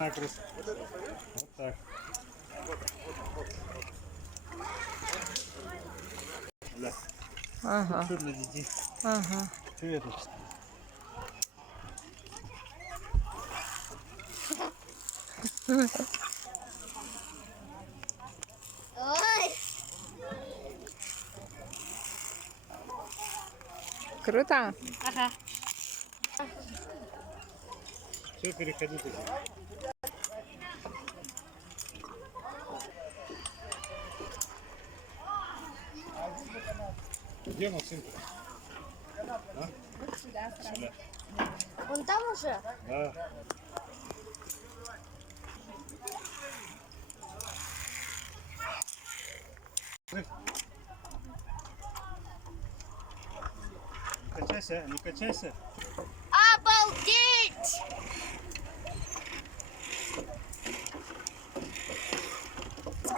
Так, вот так. Да. Ага. Все для детей. Ага. Все это. Ой, Круто. ага. Все, переходите. Где Максим? А? Сюда. Он там уже? Да. Не качайся, не качайся. Обалдеть!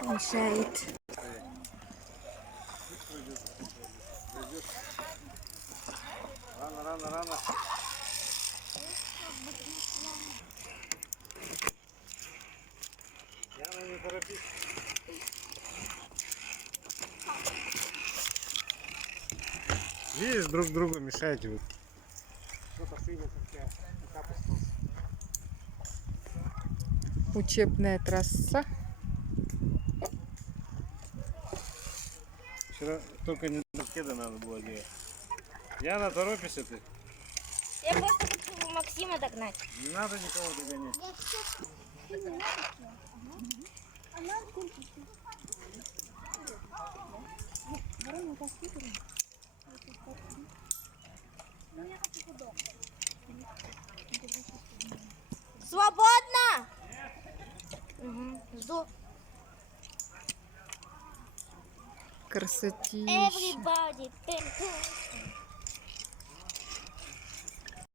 Мешает. Рано, рано, рано. Яна, не торопись. Видишь, друг другу мешаете вы. Что-то сильно Учебная трасса. Вчера только не до кеда надо было делать. Яна, торопишься ты? Я просто хочу Максима догнать. Не надо никого догонять. Свободно? Угу. Жду. Красотища. Everybody,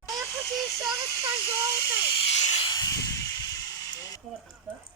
я хочу еще раз по желтой.